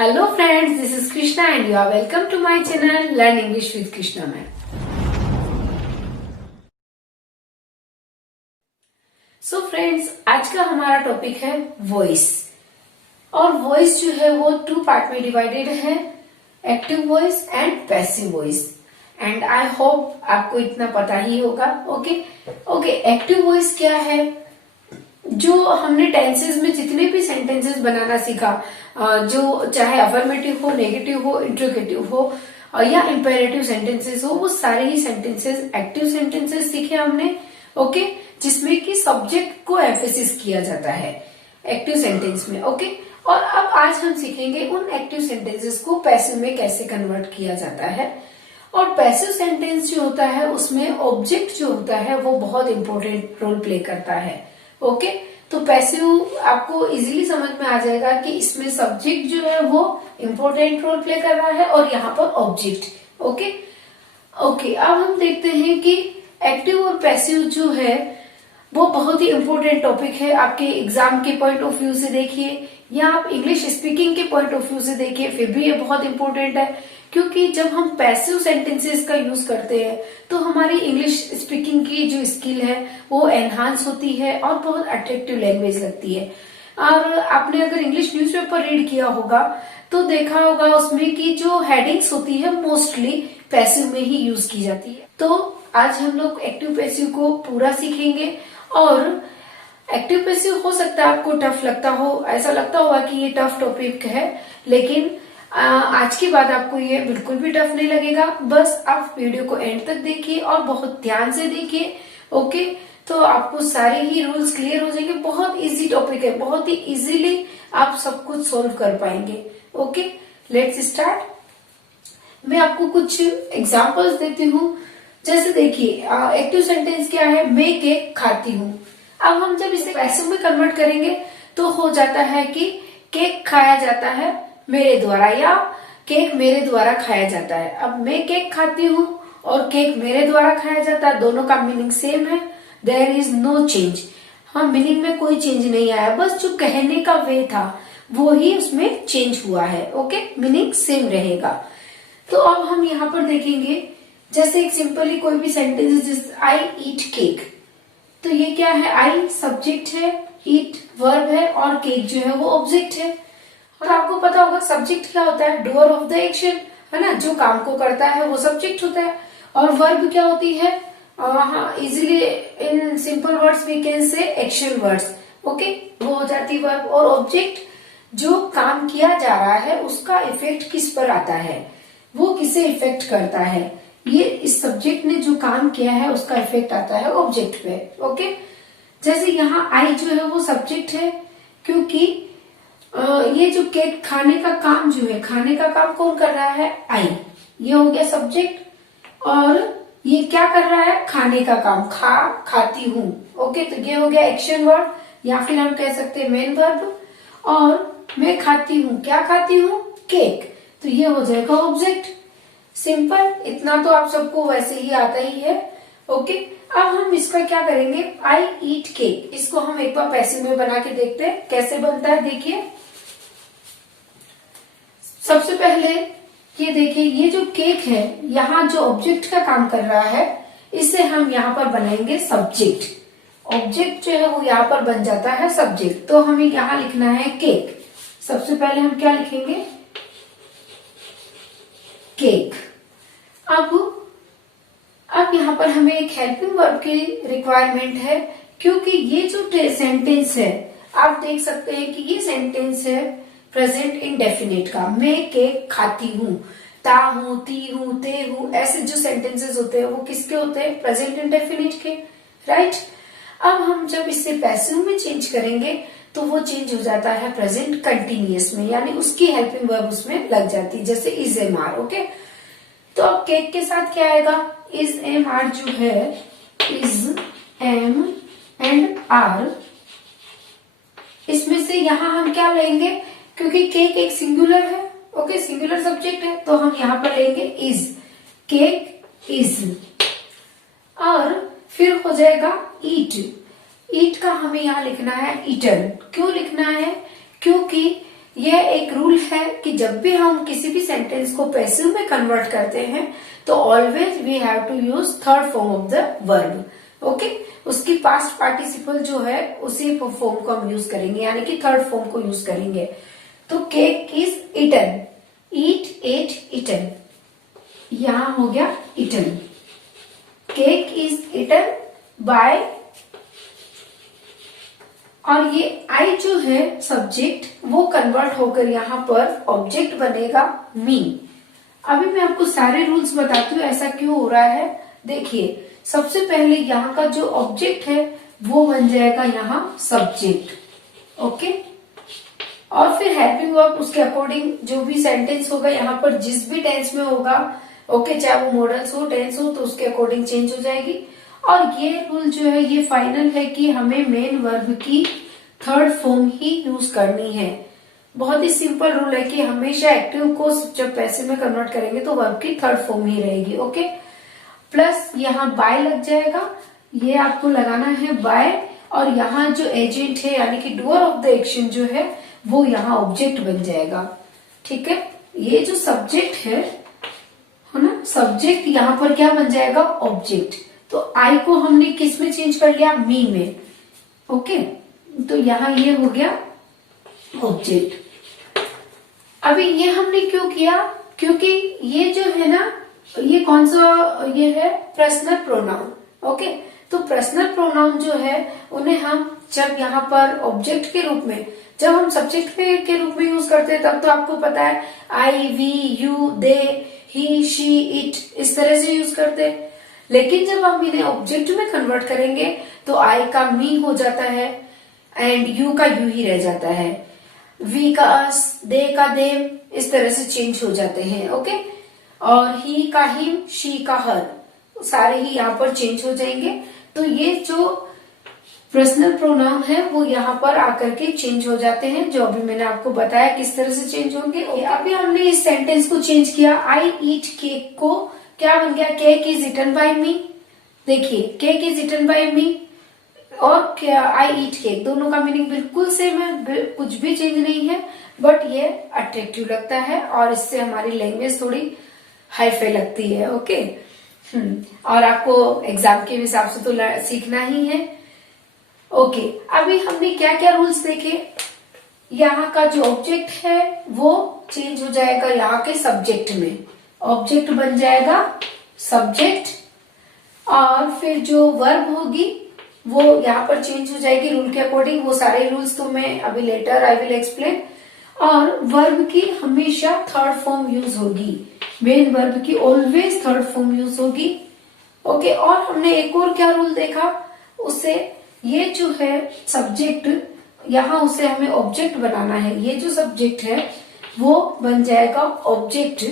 Hello friends, this is Krishna and you are welcome to my channel Learn English with Krishna Ma'am. So friends, आज का हमारा topic है voice. और voice जो है वो टू पार्ट में डिवाइडेड है, active voice and passive voice. And I hope आपको इतना पता ही होगा। ओके, एक्टिव वॉइस क्या है? जो हमने टेंसेस में जितने भी सेंटेंसेस बनाना सीखा, जो चाहे अफर्मेटिव हो, नेगेटिव हो, इंट्रोगेटिव हो या इंपेरेटिव सेंटेंसेस हो, वो सारे ही सेंटेंसेस एक्टिव सेंटेंसेस सीखे हमने। ओके, जिसमें कि सब्जेक्ट को एम्फेसिस किया जाता है एक्टिव सेंटेंस में। ओके, और अब आज हम सीखेंगे उन एक्टिव सेंटेंसेस को पैसिव में कैसे कन्वर्ट किया जाता है। और पैसिव सेंटेंस जो होता है उसमें ऑब्जेक्ट जो होता है वो बहुत इंपॉर्टेंट रोल प्ले करता है। ओके, तो पैसिव आपको इजीली समझ में आ जाएगा कि इसमें सब्जेक्ट जो है वो इम्पोर्टेंट रोल प्ले कर रहा है और यहाँ पर ऑब्जेक्ट। ओके, अब हम देखते हैं कि एक्टिव और पैसिव जो है वो बहुत ही इम्पोर्टेंट टॉपिक है। आपके एग्जाम के पॉइंट ऑफ व्यू से देखिए या आप इंग्लिश स्पीकिंग के पॉइंट ऑफ व्यू से देखिए, फिर भी ये बहुत इंपॉर्टेंट है। क्योंकि जब हम पैसिव सेंटेंसेस का यूज करते हैं तो हमारी इंग्लिश स्पीकिंग की जो स्किल है वो एनहांस होती है और बहुत अट्रैक्टिव लैंग्वेज लगती है। और आपने अगर इंग्लिश न्यूज़पेपर रीड किया होगा तो देखा होगा उसमें कि जो हेडिंग्स होती है मोस्टली पैसिव में ही यूज की जाती है। तो आज हम लोग एक्टिव पैसिव को पूरा सीखेंगे। और एक्टिव पैसिव हो सकता है आपको टफ लगता हो, ऐसा लगता होगा कि ये टफ टॉपिक है, लेकिन आज के बाद आपको ये बिल्कुल भी टफ नहीं लगेगा। बस आप वीडियो को एंड तक देखिए और बहुत ध्यान से देखिए। ओके, तो आपको सारे ही रूल्स क्लियर हो जाएंगे। बहुत इजी टॉपिक है, बहुत ही इजीली आप सब कुछ सोल्व कर पाएंगे। Okay, let's start. मैं आपको कुछ एग्जांपल्स देती हूँ। जैसे देखिए, एक्टिव सेंटेंस क्या है? मैं केक खाती हूँ। अब हम जब इसे पैसिव में कन्वर्ट करेंगे तो हो जाता है कि केक खाया जाता है मेरे द्वारा या केक मेरे द्वारा खाया जाता है। अब मैं केक खाती हूँ और केक मेरे द्वारा खाया जाता है, दोनों का मीनिंग सेम है। There is no change. हाँ, मीनिंग में कोई चेंज नहीं आया, बस जो कहने का वे था वो ही उसमें चेंज हुआ है। ओके, मीनिंग सेम रहेगा। तो अब हम यहाँ पर देखेंगे, जैसे एक सिंपली कोई भी सेंटेंस, जैसे आई ईट केक। तो ये क्या है? आई सब्जेक्ट है, ईट वर्ब है और केक जो है वो ऑब्जेक्ट है। और आपको पता होगा सब्जेक्ट क्या होता है? डूअर ऑफ द एक्शन, है ना? जो काम को करता है वो सब्जेक्ट होता है। और वर्ब क्या होती है? हाँ, easily in simple words we can say action words. Okay, वो हो जाती वर्ब। और ऑब्जेक्ट जो काम किया जा रहा है उसका इफेक्ट किस पर आता है, वो किसे इफेक्ट करता है, ये इस सब्जेक्ट ने जो काम किया है उसका इफेक्ट आता है ऑब्जेक्ट पे। ओके, जैसे यहाँ आई जो है वो सब्जेक्ट है, क्योंकि ये जो केक खाने का काम जो है, खाने का काम कौन कर रहा है? आई। ये हो गया सब्जेक्ट। और ये क्या कर रहा है? खाने का काम, खाती हूँ। ओके, तो ये हो गया एक्शन वर्ड या फिर हम कह सकते हैं मेन वर्ब। और मैं खाती हूँ, क्या खाती हूँ? केक। तो ये हो जाएगा ऑब्जेक्ट। सिंपल, इतना तो आप सबको वैसे ही आता ही है। ओके, अब हम इसका क्या करेंगे? आई ईट केक, इसको हम एक बार पैसिव में बना के देखते हैं कैसे बनता है। देखिए, सबसे पहले ये देखिए, ये जो केक है यहाँ जो ऑब्जेक्ट का काम कर रहा है, इसे हम यहाँ पर बनाएंगे सब्जेक्ट। ऑब्जेक्ट जो है वो यहाँ पर बन जाता है सब्जेक्ट। तो हमें यहाँ लिखना है केक। सबसे पहले हम क्या लिखेंगे? केक। अब यहाँ पर हमें एक हेल्पिंग वर्ब की रिक्वायरमेंट है, क्योंकि ये जो सेंटेंस है आप देख सकते हैं कि ये सेंटेंस है प्रेजेंट इंडेफिनिट का। मैं केक खाती हूँ, ता हूँ, ती हूँ, ते हूँ, ऐसे जो सेंटेंसेस होते हैं वो किसके होते हैं? प्रेजेंट इंडेफिनिट के, राइट। अब हम जब इसे पैसिव में चेंज करेंगे तो वो चेंज हो जाता है प्रेजेंट कंटिन्यूअस में, यानी उसकी हेल्पिंग वर्ब उसमें लग जाती है, जैसे इज एम आर। ओके, तो अब केक के साथ क्या आएगा? इज एम आर जो है, इज एम एंड आर, इसमें से यहां हम क्या लेंगे? क्योंकि केक एक सिंगुलर है, ओके, सिंगुलर सब्जेक्ट है, तो हम यहां पर लेंगे इज, केक इज। और फिर हो जाएगा ईट। ईट का हमें यहाँ लिखना है ईटन। क्यों लिखना है? क्योंकि यह एक रूल है कि जब भी हम किसी भी सेंटेंस को पैसिव में कन्वर्ट करते हैं तो always we have to use third form of the verb. Okay, उसकी पास्ट पार्टिसिपल जो है उसी फॉर्म को हम यूज करेंगे, यानी कि थर्ड फॉर्म को यूज करेंगे। तो cake is eaten, eat, ate, eaten, यहां हो गया eaten. Cake is eaten by, और ये आई जो है सब्जेक्ट वो कन्वर्ट होकर यहाँ पर ऑब्जेक्ट बनेगा मी। अभी मैं आपको सारे रूल्स बताती हूँ ऐसा क्यों हो रहा है। देखिए, सबसे पहले यहाँ का जो ऑब्जेक्ट है वो बन जाएगा यहाँ सब्जेक्ट। ओके, और फिर हेल्पिंग वर्ब उसके अकॉर्डिंग जो भी सेंटेंस होगा यहाँ पर जिस भी टेंस में होगा, ओके, चाहे वो मॉडल्स हो, टेंस हो, तो उसके अकॉर्डिंग चेंज हो जाएगी। और ये रूल जो है ये फाइनल है कि हमें मेन वर्ब की थर्ड फॉर्म ही यूज करनी है। बहुत ही सिंपल रूल है कि हमेशा एक्टिव को जब पैसिव में कन्वर्ट करेंगे तो वर्ब की थर्ड फॉर्म ही रहेगी। ओके, प्लस यहाँ बाय लग जाएगा, ये आपको लगाना है बाय, और यहाँ जो एजेंट है यानी कि डूअर ऑफ द एक्शन जो है वो यहाँ ऑब्जेक्ट बन जाएगा। ठीक है, ये जो सब्जेक्ट है ना, सब्जेक्ट यहाँ पर क्या बन जाएगा, ऑब्जेक्ट। तो आई को हमने किस में चेंज कर लिया, मी में। ओके, तो यहाँ ये हो गया ऑब्जेक्ट। अभी ये हमने क्यों किया, क्योंकि ये जो है ना, ये कौन सा ये है, पर्सनल प्रोनाउन। ओके, तो पर्सनल प्रोनाउन जो है उन्हें हम जब यहाँ पर ऑब्जेक्ट के रूप में, जब हम सब्जेक्ट के रूप में यूज करते हैं तब तो आपको पता है I, we, you, they, he, she, it, इस तरह से यूज करते हैं। लेकिन जब हम इन्हें ऑब्जेक्ट में कन्वर्ट करेंगे तो आई का मी हो जाता है एंड यू का यू ही रह जाता है, वी का अस, दे का देम, इस तरह से चेंज हो जाते हैं। ओके, और ही का हिम, शी का हर, सारे ही यहाँ पर चेंज हो जाएंगे। तो ये जो पर्सनल प्रोनाउन है वो यहाँ पर आकर के चेंज हो जाते हैं, जो अभी मैंने आपको बताया किस तरह से चेंज होंगे। अभी हमने इस सेंटेंस को चेंज किया, आई ईट केक को क्या बन गया, केक इज इटन बाय मी। देखिए, केक इज इटन बाय मी और क्या आई ईट केक, दोनों का मीनिंग बिल्कुल सेम है, कुछ भी चेंज नहीं है, बट ये अट्रैक्टिव लगता है और इससे हमारी लैंग्वेज थोड़ी हाईफाई लगती है। ओके, और आपको एग्जाम के हिसाब से तो सीखना ही है। ओके, अभी हमने क्या क्या रूल्स देखे, यहाँ का जो ऑब्जेक्ट है वो चेंज हो जाएगा यहाँ के सब्जेक्ट में, ऑब्जेक्ट बन जाएगा सब्जेक्ट, और फिर जो वर्ब होगी वो यहाँ पर चेंज हो जाएगी रूल के अकॉर्डिंग। वो सारे रूल्स तो मैं अभी लेटर आई विल एक्सप्लेन। और वर्ब की हमेशा थर्ड फॉर्म यूज होगी, मेन वर्ब की ऑलवेज थर्ड फॉर्म यूज होगी। ओके, और हमने एक और क्या रूल देखा, उससे ये जो है सब्जेक्ट, यहाँ उसे हमें ऑब्जेक्ट बनाना है, ये जो सब्जेक्ट है वो बन जाएगा ऑब्जेक्ट,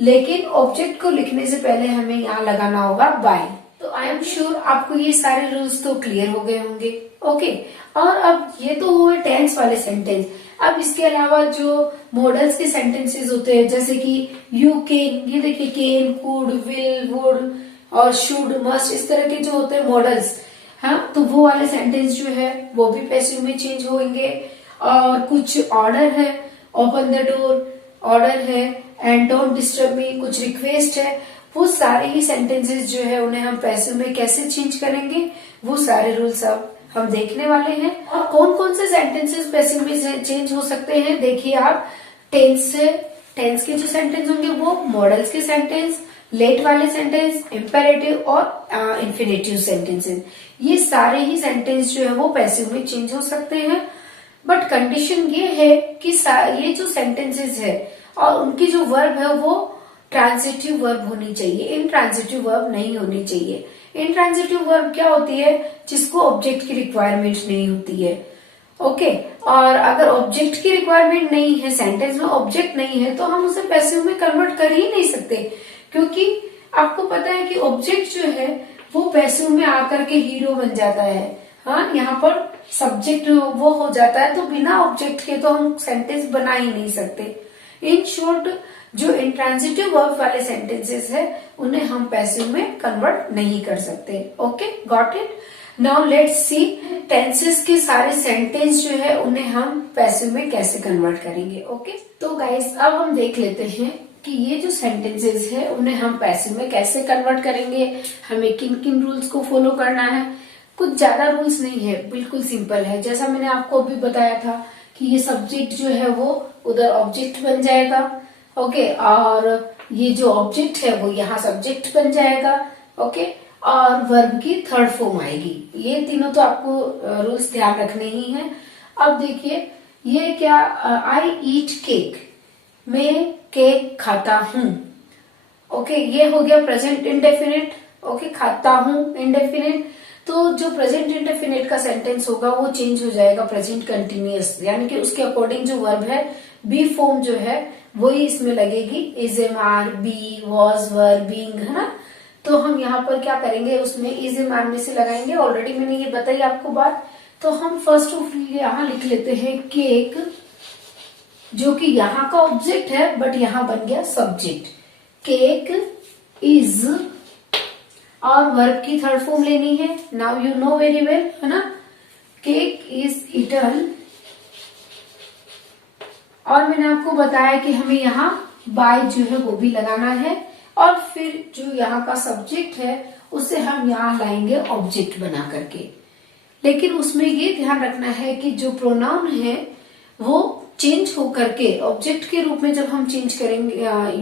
लेकिन ऑब्जेक्ट को लिखने से पहले हमें यहाँ लगाना होगा बाय। तो आई एम श्योर आपको ये सारे रूल्स तो क्लियर हो गए होंगे। ओके, और अब ये तो हुए टेंस वाले सेंटेंस। अब इसके अलावा जो मॉडल्स के सेंटेंसेस होते हैं, जैसे कि यू कैन, ये देखिए कैन, कुड, विल, वुड और शुड, मस्ट, इस तरह के जो होते हैं मॉडल्स, हाँ, तो वो वाले सेंटेंस जो है वो भी पैसिव में चेंज होंगे। और कुछ ऑर्डर है, ओपन द डोर, ऑर्डर है, एंड डोंट डिस्टर्ब मी, कुछ रिक्वेस्ट है, वो सारे ही सेंटेंसेस जो है उन्हें हम पैसिव में कैसे चेंज करेंगे, वो सारे रूल्स अब हम देखने वाले हैं। और कौन कौन से सेंटेंसेस पैसिव में चेंज हो सकते हैं, देखिए आप, टेंस के जो सेंटेंस होंगे वो मॉडल्स के सेंटेंस, लेट वाले सेंटेंस, इम्पेरेटिव और इंफिनेटिव सेंटेंसेस, ये सारे ही सेंटेंस जो है वो पैसिव में चेंज हो सकते हैं। बट कंडीशन ये है कि ये जो सेंटेंसेस है और उनकी जो वर्ब है वो ट्रांजिटिव वर्ब होनी चाहिए, इनट्रांजिटिव वर्ब नहीं होनी चाहिए। इनट्रांजिटिव वर्ब क्या होती है, जिसको ऑब्जेक्ट की रिक्वायरमेंट नहीं होती है। ओके, और अगर ऑब्जेक्ट की रिक्वायरमेंट नहीं है, सेंटेंस में ऑब्जेक्ट नहीं है, तो हम उसे पैसिव में कन्वर्ट कर ही नहीं सकते, क्योंकि आपको पता है कि ऑब्जेक्ट जो है वो पैसिव में आकर के हीरो बन जाता है। हाँ, यहाँ पर सब्जेक्ट वो हो जाता है, तो बिना ऑब्जेक्ट के तो हम सेंटेंस बना ही नहीं सकते। इन शॉर्ट, जो इंट्रांजिटिव वर्ब वाले सेंटेंसेस है उन्हें हम पैसिव में कन्वर्ट नहीं कर सकते। Okay, got it. Now let's see tenses के सारे सेंटेंस जो है उन्हें हम पैसिव में कैसे कन्वर्ट करेंगे। ओके, तो गाइस अब हम देख लेते हैं कि ये जो सेंटेंसेस है उन्हें हम पैसिव में कैसे कन्वर्ट करेंगे, हमें किन किन रूल्स को फॉलो करना है। कुछ ज्यादा रूल्स नहीं है, बिल्कुल सिंपल है। जैसा मैंने आपको अभी बताया था कि ये सब्जेक्ट जो है वो उधर ऑब्जेक्ट बन जाएगा। ओके, और ये जो ऑब्जेक्ट है वो यहाँ सब्जेक्ट बन जाएगा। ओके, और वर्ब की थर्ड फॉर्म आएगी। ये तीनों तो आपको रूल्स ध्यान रखने ही हैं। अब देखिए ये क्या, आई ईट केक, मैं केक खाता हूँ। ओके, ये हो गया प्रेजेंट इंडेफिनिट। ओके, खाता हूँ इंडेफिनिट। तो जो प्रेजेंट इंडेफिनिट का सेंटेंस होगा वो चेंज हो जाएगा प्रेजेंट कंटिन्यूअस, यानी कि उसके अकॉर्डिंग जो वर्ब है बी फॉर्म जो है वही इसमें लगेगी। Is am are, be, was, were, being, है ना। तो हम यहाँ पर क्या करेंगे, उसमें इज एम आर में से लगाएंगे। ऑलरेडी मैंने ये बताई आपको बात। तो हम फर्स्ट ऑफ यहाँ लिख लेते हैं केक, जो कि यहाँ का ऑब्जेक्ट है बट यहाँ बन गया सब्जेक्ट। केक इज, और वर्ब की थर्ड फॉर्म लेनी है। Now you know very well, है ना। केक इज ईटन, और मैंने आपको बताया कि हमें यहाँ बाय जो है वो भी लगाना है, और फिर जो यहाँ का सब्जेक्ट है उसे हम यहाँ लाएंगे ऑब्जेक्ट बना करके। लेकिन उसमें ये ध्यान रखना है कि जो प्रोनाउन है वो चेंज हो करके ऑब्जेक्ट के रूप में जब हम चेंज करेंगे,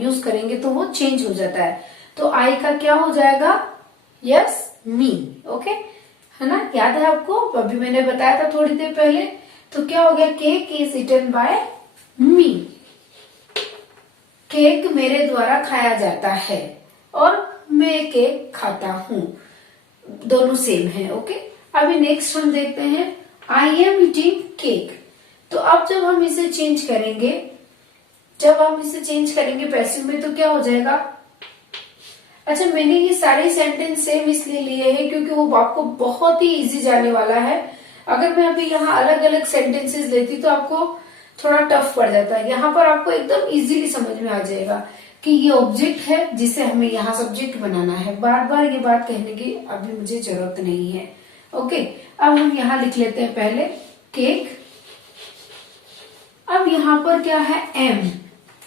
यूज करेंगे तो वो चेंज हो जाता है। तो आई का क्या हो जाएगा, यस, मी। ओके, है ना, याद है आपको, अभी मैंने बताया था थोड़ी देर पहले। तो क्या हो गया, cake is eaten by me, cake मेरे द्वारा खाया जाता है और मैं केक खाता हूँ, दोनों सेम है। ओके, अभी नेक्स्ट हम देखते हैं आई एम ईटिंग केक। तो अब जब हम इसे चेंज करेंगे, पैसिव में, तो क्या हो जाएगा। अच्छा, मैंने ये सारे सेंटेंस सेम इसलिए लिए हैं क्योंकि वो आपको बहुत ही इजी जाने वाला है। अगर मैं अभी यहाँ अलग अलग सेंटेंसेस लेती तो आपको थोड़ा टफ पड़ जाता है। यहाँ पर आपको एकदम इजीली समझ में आ जाएगा कि ये ऑब्जेक्ट है जिसे हमें यहाँ सब्जेक्ट बनाना है। बार बार ये बात कहने की अभी मुझे जरूरत नहीं है। ओके, अब हम यहाँ लिख लेते हैं पहले केक। अब यहाँ पर क्या है, एम,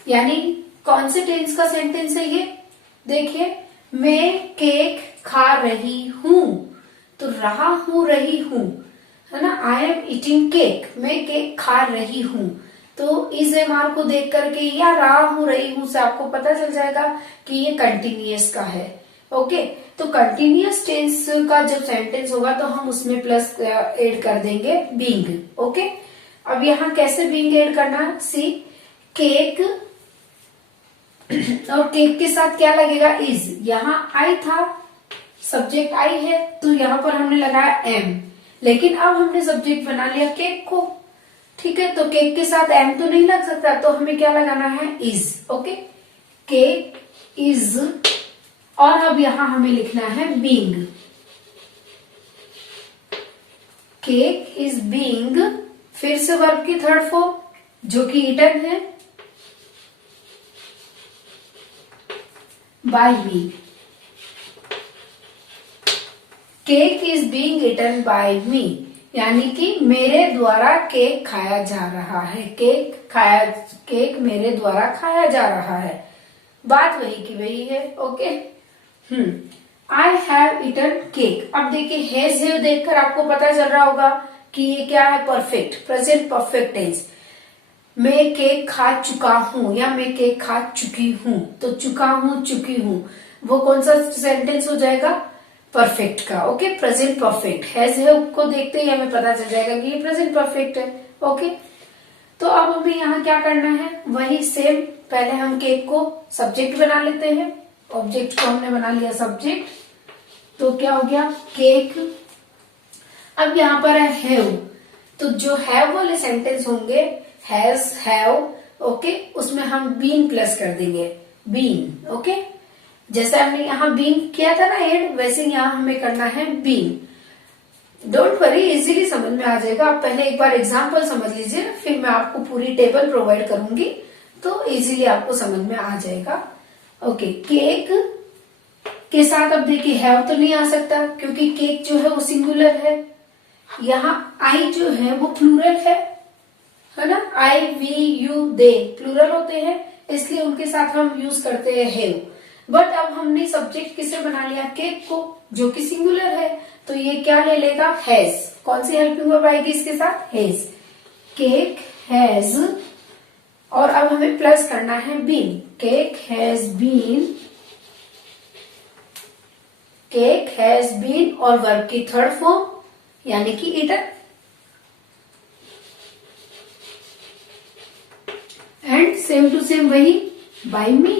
यानी कौन से टेंस का सेंटेंस है ये, देखिए, मैं केक खा रही हूँ, तो रहा हूँ, रही हूँ, है ना। आई एम ईटिंग केक, मैं केक खा रही हूँ। तो इज एम आर को देख करके या रहा हूँ, रही हूँ से आपको पता चल जाएगा कि ये कंटिन्यूअस का है। ओके, तो कंटिन्यूअस टेंस का जब सेंटेंस होगा तो हम उसमें प्लस ऐड कर देंगे बीइंग। ओके, अब यहाँ कैसे बीइंग ऐड करना, सी, केक, और केक के साथ क्या लगेगा, इज। यहाँ आई था, सब्जेक्ट आई है, तो यहाँ पर हमने लगाया एम। लेकिन अब हमने सब्जेक्ट बना लिया केक को, ठीक है, तो केक के साथ एम तो नहीं लग सकता, तो हमें क्या लगाना है, इज। ओके, केक इज, और अब यहाँ हमें लिखना है बीइंग। केक इज बीइंग, फिर से वर्ब की थर्ड फॉर्म जो कि ईटन है, by me. Cake is being eaten by me, यानी कि मेरे द्वारा केक खाया जा रहा है। केक मेरे द्वारा खाया जा रहा है, बात वही की वही है। Okay, I have eaten cake. अब देखिए हैज देखकर आपको पता चल रहा होगा कि ये क्या है, परफेक्ट, प्रेजेंट परफेक्ट टेंस। मैं केक खा चुका हूँ या मैं केक खा चुकी हूँ, तो चुका हूँ, चुकी हूँ, वो कौन सा सेंटेंस हो जाएगा, परफेक्ट का। Okay, present perfect. हैज को देखते ही हमें पता चल जाएगा कि ये प्रेजेंट परफेक्ट है। ओके, तो अब हमें यहाँ क्या करना है, वही सेम, पहले हम केक को सब्जेक्ट बना लेते हैं। ऑब्जेक्ट को हमने बना लिया सब्जेक्ट, तो क्या हो गया, केक। अब यहाँ पर है हैव, तो जो हैव वाले सेंटेंस होंगे, हैज, हैव, ओके, उसमें हम बीन प्लस कर देंगे, बीन। ओके, जैसे हमने यहाँ बीन किया था ना ऐड, वैसे यहाँ हमें करना है बीन। डोंट वरी, इजीली समझ में आ जाएगा। आप पहले एक बार एग्जाम्पल समझ लीजिए, फिर मैं आपको पूरी टेबल प्रोवाइड करूंगी, तो इजीली आपको समझ में आ जाएगा। ओके, केक के साथ अब देखिए हैव तो नहीं आ सकता क्योंकि केक जो है वो सिंगुलर है। यहाँ आई जो है वो प्लूरल है ना, आई वी यू दे प्लूरल होते हैं, इसलिए उनके साथ हम यूज करते हैं हैव। बट अब हमने सब्जेक्ट किसे बना लिया, केक को, जो कि सिंगुलर है, तो ये क्या ले लेगा, हैज। कौन सी हेल्पिंग वर्ब आएगी इसके साथ, हैज। केक हैज, और अब हमें प्लस करना है been, cake has been, cake has been, और वर्ब की थर्ड फॉर्म यानी कि eaten. And same to same वही by me,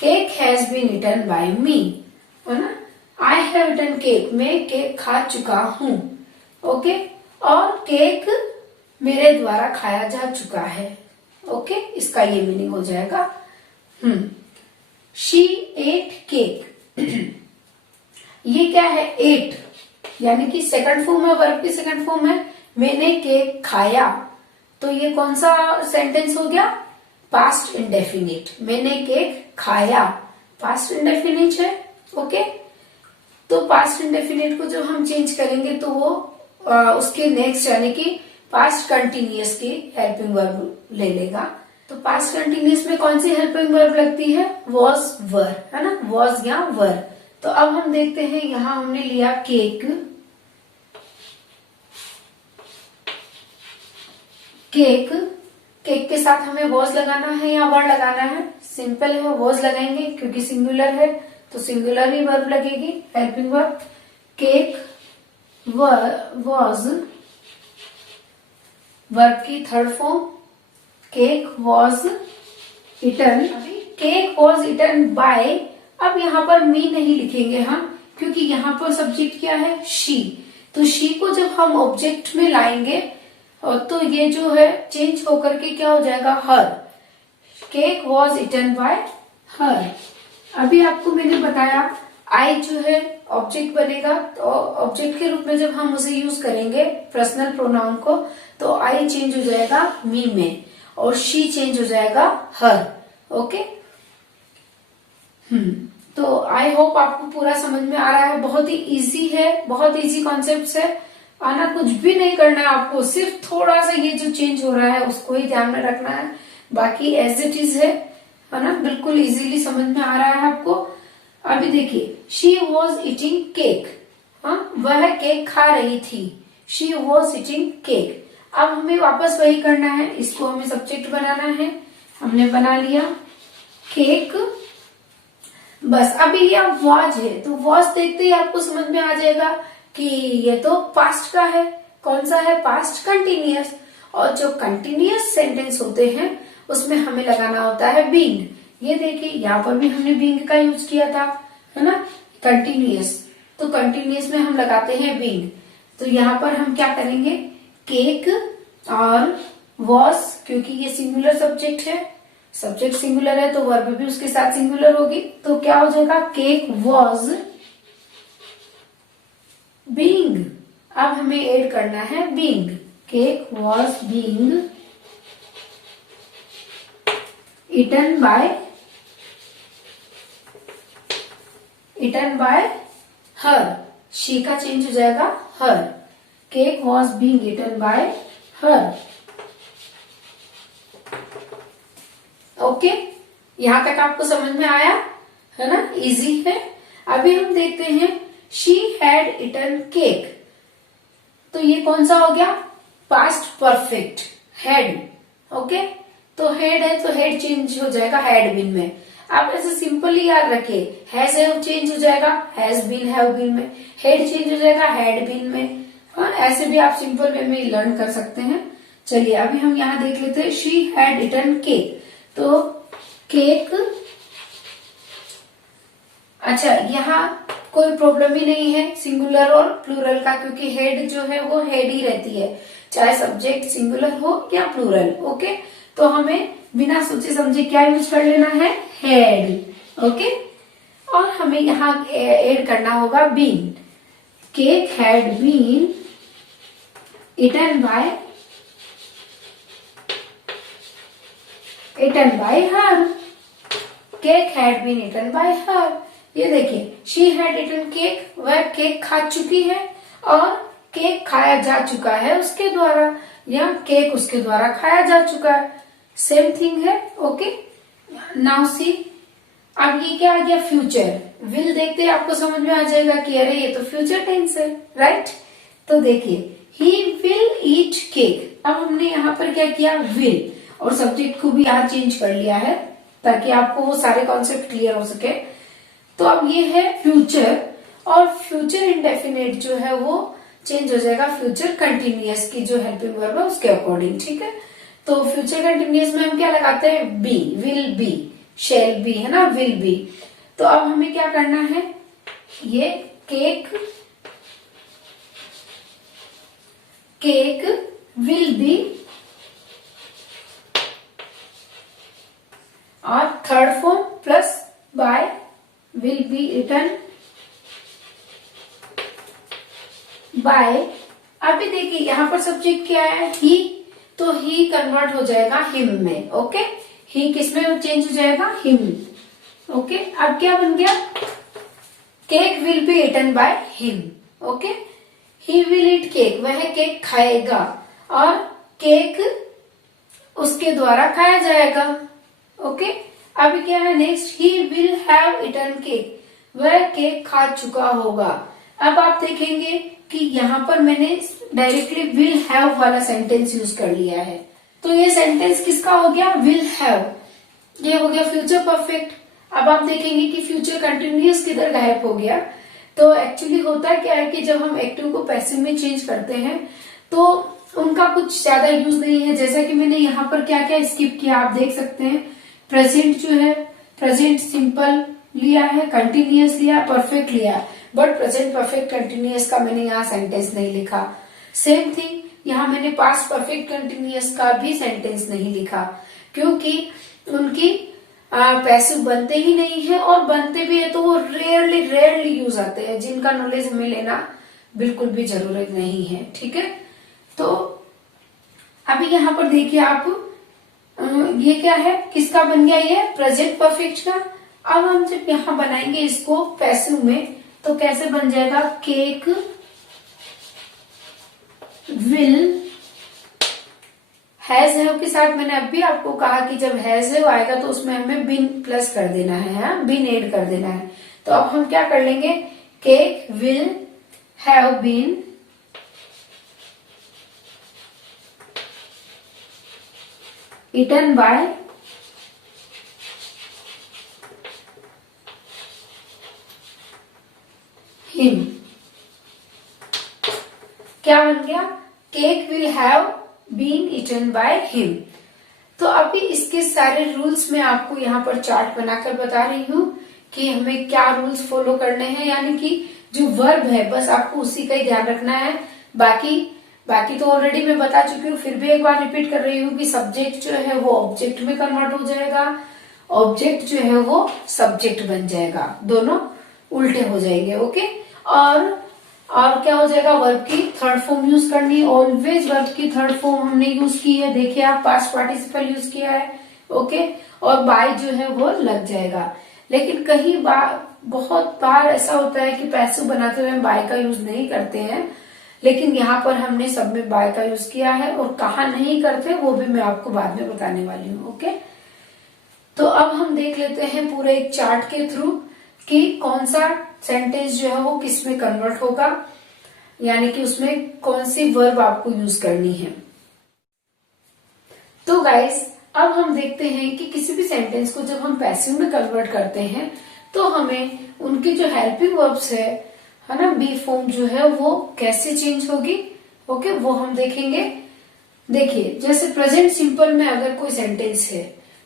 cake has been eaten by me, है ना। आई हैव ईटन केक, मैं केक खा चुका हूं, ओके। और केक मेरे द्वारा खाया जा चुका है, ओके, इसका ये मीनिंग हो जाएगा। शी एट केक, ये क्या है, एट, यानी कि सेकंड फॉर्म है, वर्ब की सेकंड फॉर्म है। मैंने केक खाया, तो ये कौन सा सेंटेंस हो गया, पास्ट इंडेफिनिट। मैंने केक खाया, पास्ट इंडेफिनिट है, ओके। तो पास्ट इंडेफिनिट को जब हम चेंज करेंगे तो वो उसके नेक्स्ट यानी कि पास्ट कंटिन्यूअस की हेल्पिंग वर्ब ले लेगा। तो पास्ट कंटिन्यूअस में कौन सी हेल्पिंग वर्ब लगती है, वॉज वर, है ना, वॉज या वर। तो अब हम देखते हैं, यहां हमने लिया केक, केक, केक के साथ हमें वॉज लगाना है या वर लगाना है, सिंपल है, वॉज लगाएंगे क्योंकि सिंगुलर है तो सिंगुलर ही वर्ब लगेगी, helping verb. Cake was, verb की third form, cake was eaten, cake was eaten by. अब यहाँ पर मी नहीं लिखेंगे हम, क्योंकि यहाँ पर सब्जेक्ट क्या है, शी। तो शी को जब हम ऑब्जेक्ट में लाएंगे तो ये जो है चेंज होकर के क्या हो जाएगा, her. Cake was eaten by her. अभी आपको मैंने बताया आई जो है ऑब्जेक्ट बनेगा, तो ऑब्जेक्ट के रूप में जब हम उसे यूज करेंगे पर्सनल प्रोनाउन को, तो आई चेंज हो जाएगा मी में, और शी चेंज हो जाएगा हर, ओके। तो आई होप आपको पूरा समझ में आ रहा है। बहुत ही इजी है, बहुत इजी कॉन्सेप्ट है, आना कुछ भी नहीं करना है आपको, सिर्फ थोड़ा सा ये जो चेंज हो रहा है उसको ही ध्यान में रखना है, बाकी एज इट इज है ना, बिल्कुल इजीली समझ में आ रहा है आपको। अभी देखिए, शी वॉज ईटिंग केक, हाँ, वह केक खा रही थी, शी वॉज ईटिंग केक। अब हमें वापस वही करना है, इसको हमें सब्जेक्ट बनाना है, हमने बना लिया केक, बस। अभी ये वॉज है, तो वॉज देखते ही आपको समझ में आ जाएगा कि ये तो पास्ट का है, कौन सा है, पास्ट कंटिन्यूअस। और जो कंटिन्यूअस सेंटेंस होते हैं उसमें हमें लगाना होता है बीइंग। ये देखिए यहाँ पर भी हमने बीइंग का यूज किया था, है ना, कंटिन्यूअस, तो कंटिन्यूअस में हम लगाते हैं बीइंग। तो यहाँ पर हम क्या करेंगे, केक और वॉज, क्योंकि ये सिंगुलर सब्जेक्ट है, सब्जेक्ट सिंगुलर है तो वर्ब भी उसके साथ सिंगुलर होगी, तो क्या हो जाएगा, केक वॉज बीइंग। अब हमें ऐड करना है being, cake was being eaten by her, she का चेंज हो जाएगा her, cake was being eaten by her, okay. यहां तक आपको समझ में आया है ना, इजी है। अभी हम देखते हैं शी हैड ईटन केक, तो ये कौन सा हो गया, पास्ट परफेक्ट, हैड, ओके। तो हेड है तो हेड चेंज हो जाएगा हैड बीन में। आप ऐसे सिंपली याद रखिए, हैज हैव चेंज हो जाएगा हैज बीन हैव बीन में, हेड चेंज हो जाएगा हैड बीन में, हाँ, ऐसे भी आप सिंपल वे में लर्न कर सकते हैं। चलिए अभी हम यहाँ देख लेते हैं, शी हैड ईटन केक, तो केक, अच्छा यहाँ कोई प्रॉब्लम ही नहीं है सिंगुलर और प्लूरल का, क्योंकि हेड जो है वो हेड ही रहती है, चाहे सब्जेक्ट सिंगुलर हो या प्लूरल, ओके। तो हमें बिना सोचे समझे क्या यूज कर लेना है, हेड, ओके। और हमें यहाँ ऐड करना होगा been, cake had been eaten by her, cake had been eaten by her. ये देखिए, शी हैड ईटन केक, वह केक खा चुकी है और केक खाया जा चुका है उसके द्वारा, या केक उसके द्वारा खाया जा चुका है, सेम थिंग है। ओके, नाउ सी, अब ये क्या आ गया, फ्यूचर। विल देखते आपको समझ में आ जाएगा कि अरे ये तो फ्यूचर टेंस है, राइट। तो देखिए, ही विल ईट केक। अब हमने यहाँ पर क्या किया, विल, और सब्जेक्ट को भी यहाँ चेंज कर लिया है ताकि आपको वो सारे कॉन्सेप्ट क्लियर हो सके। तो अब ये है फ्यूचर, और फ्यूचर इंडेफिनिट जो है वो चेंज हो जाएगा फ्यूचर कंटिन्यूअस की जो हेल्पिंग वर्ब है उसके अकॉर्डिंग, ठीक है। तो फ्यूचर कंटिन्यूअस में हम क्या लगाते हैं, be, will be, shall be, है ना, विल बी। तो अब हमें क्या करना है, ये केक विल बी, और third form plus by will be return by. अभी देखिए यहाँ पर सब्जेक्ट क्या है, ही, तो ही कन्वर्ट हो जाएगा हिम में। ओके, ही किस में चेंज हो जाएगा, हिम। ओके, अब क्या बन गया, cake will be eaten by him. Okay, he will eat cake, वह केक खाएगा और केक उसके द्वारा खाया जाएगा। ओके, अभी क्या है next, he will have eaten cake, वह केक खा चुका होगा। अब आप देखेंगे कि यहाँ पर मैंने डायरेक्टली विल हैव वाला सेंटेंस यूज कर लिया है। तो ये सेंटेंस किसका हो गया, विल हैव, ये हो गया फ्यूचर परफेक्ट। अब आप देखेंगे कि फ्यूचर कंटिन्यूअस किधर गायब हो गया। तो एक्चुअली होता क्या है कि जब हम एक्टिव को पैसिव में चेंज करते हैं तो उनका कुछ ज्यादा यूज नहीं है। जैसा कि मैंने यहाँ पर क्या क्या स्किप किया आप देख सकते हैं। प्रेजेंट जो है, प्रेजेंट सिंपल लिया है, कंटिन्यूअस लिया, परफेक्ट लिया, बट प्रेजेंट परफेक्ट कंटिन्यूअस का मैंने यहाँ सेंटेंस नहीं लिखा। सेम थिंग यहाँ मैंने पास्ट परफेक्ट कंटिन्यूअस का भी सेंटेंस नहीं लिखा, क्योंकि उनकी पैसिव बनते ही नहीं है, और बनते भी है तो वो रेयरली यूज आते हैं, जिनका नॉलेज हमें लेना बिल्कुल भी जरूरत नहीं है, ठीक है। तो अभी यहाँ पर देखिए आप, ये क्या है, किसका बन गया, ये प्रेजेंट परफेक्ट का। अब हम जब यहाँ बनाएंगे इसको पैसिव में तो कैसे बन जाएगा, केक विल, हैज हैव के साथ मैंने अभी आपको कहा कि जब हैज हैव आएगा तो उसमें हमें बीन प्लस कर देना है, बीन ऐड कर देना है। तो अब हम क्या कर लेंगे, cake will have been eaten by him. क्या बन गया, cake will have been eaten by him. तो अभी इसके सारे रूल्स मैं आपको यहाँ पर चार्ट बनाकर बता रही हूँ कि हमें क्या रूल्स फॉलो करने हैं, यानी कि जो वर्ब है बस आपको उसी का ही ध्यान रखना है। बाकी तो ऑलरेडी मैं बता चुकी हूँ, फिर भी एक बार रिपीट कर रही हूँ कि सब्जेक्ट जो है वो ऑब्जेक्ट में कन्वर्ट हो जाएगा, ऑब्जेक्ट जो है वो सब्जेक्ट बन जाएगा, दोनों उल्टे हो जाएंगे। ओके, और क्या हो जाएगा, वर्ब की थर्ड फॉर्म यूज करनी, ऑलवेज वर्ब की थर्ड फॉर्म हमने यूज की है, देखिए आप पास्ट पार्टिसिपल यूज किया है। ओके, और बाय जो है वो लग जाएगा। लेकिन कहीं बहुत बार ऐसा होता है कि पैसिव बनाते हुए हम बाय का यूज नहीं करते हैं, लेकिन यहाँ पर हमने सब में बाय का यूज किया है, और कहाँ नहीं करते वो भी मैं आपको बाद में बताने वाली हूँ। ओके, तो अब हम देख लेते हैं पूरे एक चार्ट के थ्रू कि कौन सा सेंटेंस जो है वो किस में कन्वर्ट होगा, यानी कि उसमें कौन सी वर्ब आपको यूज करनी है। तो गाइस, अब हम देखते हैं कि किसी भी सेंटेंस को जब हम पैसिव में कन्वर्ट करते हैं तो हमें उनकी जो हेल्पिंग वर्ब्स है ना, बी फॉर्म जो है वो कैसे चेंज होगी। ओके, वो हम देखेंगे। देखिए, जैसे प्रेजेंट सिंपल में अगर कोई सेंटेंस है,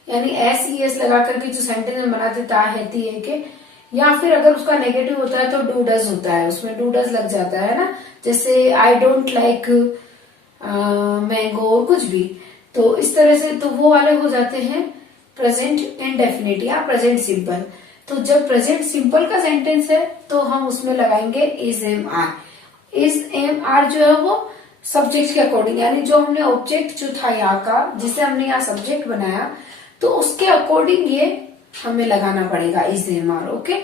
यानी SES लगा करके जो सेंटेंस बना देता है के, या फिर अगर उसका नेगेटिव होता है तो डू डज होता है, उसमें डू डज लग जाता है ना, जैसे आई डोंट लाइक मैंगो और कुछ भी, तो इस तरह से तो वो वाले हो जाते हैं प्रेजेंट इंडेफिनिट या प्रेजेंट सिंपल। तो जब प्रेजेंट सिंपल का सेंटेंस है तो हम उसमें लगाएंगे is am are. Is am are जो है वो सब्जेक्ट के अकॉर्डिंग, यानी जो हमने ऑब्जेक्ट जो था यहाँ का, जिसे हमने यहाँ सब्जेक्ट बनाया, तो उसके अकॉर्डिंग ये हमें लगाना पड़ेगा इज एम आर। ओके,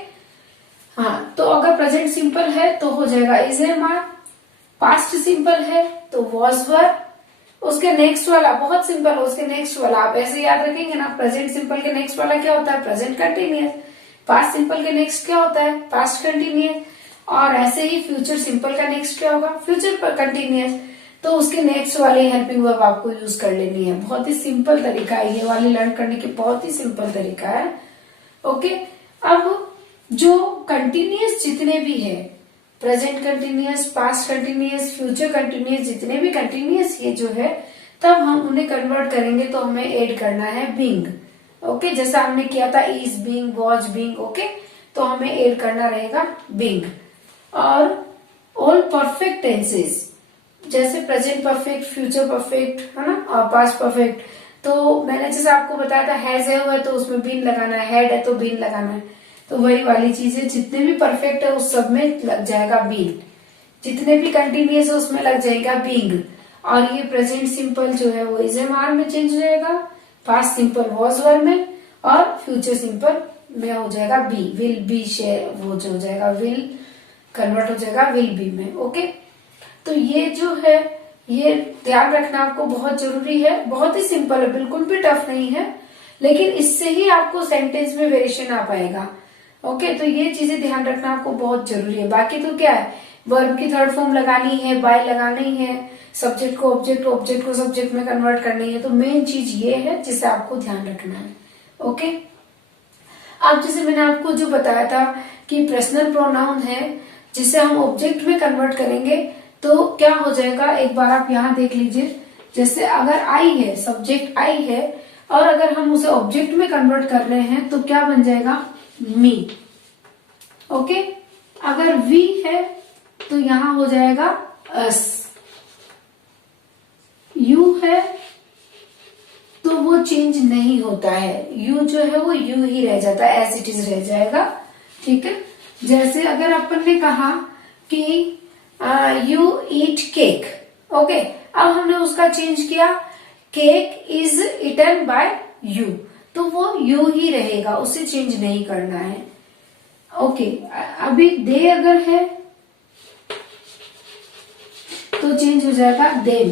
हाँ, तो अगर प्रेजेंट सिंपल है तो हो जाएगा is am are, past simple है तो वॉज वर, उसके नेक्स्ट वाला बहुत सिंपल है, उसके नेक्स्ट वाला आप ऐसे याद रखेंगे ना, प्रेजेंट सिंपल के नेक्स्ट वाला क्या होता है, प्रेजेंट कंटिन्यूअस। पास्ट सिंपल के नेक्स्ट क्या होता है, पास्ट कंटिन्यूअस। और ऐसे ही फ्यूचर सिंपल का नेक्स्ट क्या होगा, फ्यूचर कंटिन्यूअस। तो उसके नेक्स्ट वाले हेल्पिंग वर्ब आपको यूज कर लेनी है। बहुत ही सिंपल तरीका है ये वाली, लर्न करने की बहुत ही सिंपल तरीका है। ओके, अब जो कंटिन्यूअस जितने भी है, present continuous, past continuous, future continuous, जितने भी कंटिन्यूअस ये जो है, तब हम उन्हें कन्वर्ट करेंगे तो हमें ऐड करना है बीइंग। ओके, जैसा हमने किया था is being, was being. Okay, तो हमें ऐड करना रहेगा बीइंग। और ऑल परफेक्ट टेंसेस, जैसे प्रेजेंट परफेक्ट, फ्यूचर परफेक्ट, है ना, और पास्ट परफेक्ट। तो मैंने जैसे आपको बताया था हैज है हुआ है तो उसमें बीन लगाना है, हैड है तो बीन लगाना है। तो वही वाली चीजें, जितने भी परफेक्ट है उस सब में लग जाएगा बीन, जितने भी कंटिन्यूअस है उसमें लग जाएगा बीइंग। और ये प्रेजेंट सिंपल जो है वो इज एम आर में चेंज हो जाएगा, पास्ट सिंपल वॉज वर में, और फ्यूचर सिंपल में हो जाएगा बी, विल बी, शेयर, वो जो हो जाएगा विल कन्वर्ट हो जाएगा विल बी में। ओके, तो ये जो है ये ध्यान रखना आपको बहुत जरूरी है। बहुत ही सिंपल है, बिल्कुल भी टफ नहीं है, लेकिन इससे ही आपको सेंटेंस में वेरिएशन आ पाएगा। ओके, तो ये चीजें ध्यान रखना आपको बहुत जरूरी है। बाकी तो क्या है, वर्ब की थर्ड फॉर्म लगानी है, बाय लगानी है, सब्जेक्ट को ऑब्जेक्ट, ऑब्जेक्ट को सब्जेक्ट में कन्वर्ट करनी है। तो मेन चीज ये है जिसे आपको ध्यान रखना है। ओके, अब जैसे मैंने आपको जो बताया था कि पर्सनल प्रोनाउन है जिसे हम ऑब्जेक्ट में कन्वर्ट करेंगे, तो क्या हो जाएगा, एक बार आप यहाँ देख लीजिए। जैसे अगर आई है, सब्जेक्ट आई है, और अगर हम उसे ऑब्जेक्ट में कन्वर्ट कर रहे हैं तो क्या बन जाएगा, मी। ओके, अगर वी है तो यहां हो जाएगा अस, यू है तो वो चेंज नहीं होता है, यू जो है वो यू ही रह जाता है, एज इट इज रह जाएगा। ठीक है, जैसे अगर अपन ने कहा कि यू ईट केक। ओके, अब हमने उसका चेंज किया, cake is eaten by you, तो वो यू ही रहेगा, उसे चेंज नहीं करना है। ओके, अभी दे अगर है तो चेंज हो जाएगा देम,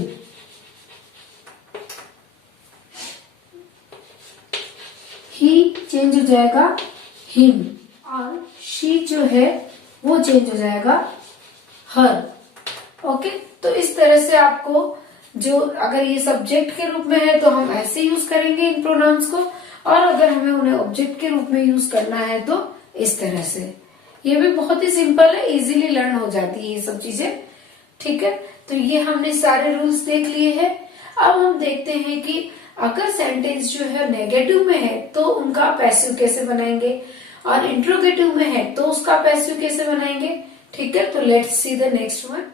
ही चेंज हो जाएगा हिम, और शी जो है वो चेंज हो जाएगा हर। ओके, तो इस तरह से आपको जो, अगर ये सब्जेक्ट के रूप में है तो हम ऐसे यूज करेंगे इन प्रोनाउंस को, और अगर हमें उन्हें ऑब्जेक्ट के रूप में यूज करना है तो इस तरह से। ये भी बहुत ही सिंपल है, इजीली लर्न हो जाती है ये सब चीजें। ठीक है, तो ये हमने सारे रूल्स देख लिए हैं। अब हम देखते हैं कि अगर सेंटेंस जो है नेगेटिव में है तो उनका पैसिव कैसे बनाएंगे, और इंट्रोगेटिव में है तो उसका पैसिव कैसे बनाएंगे। ठीक है, तो let's see the next one.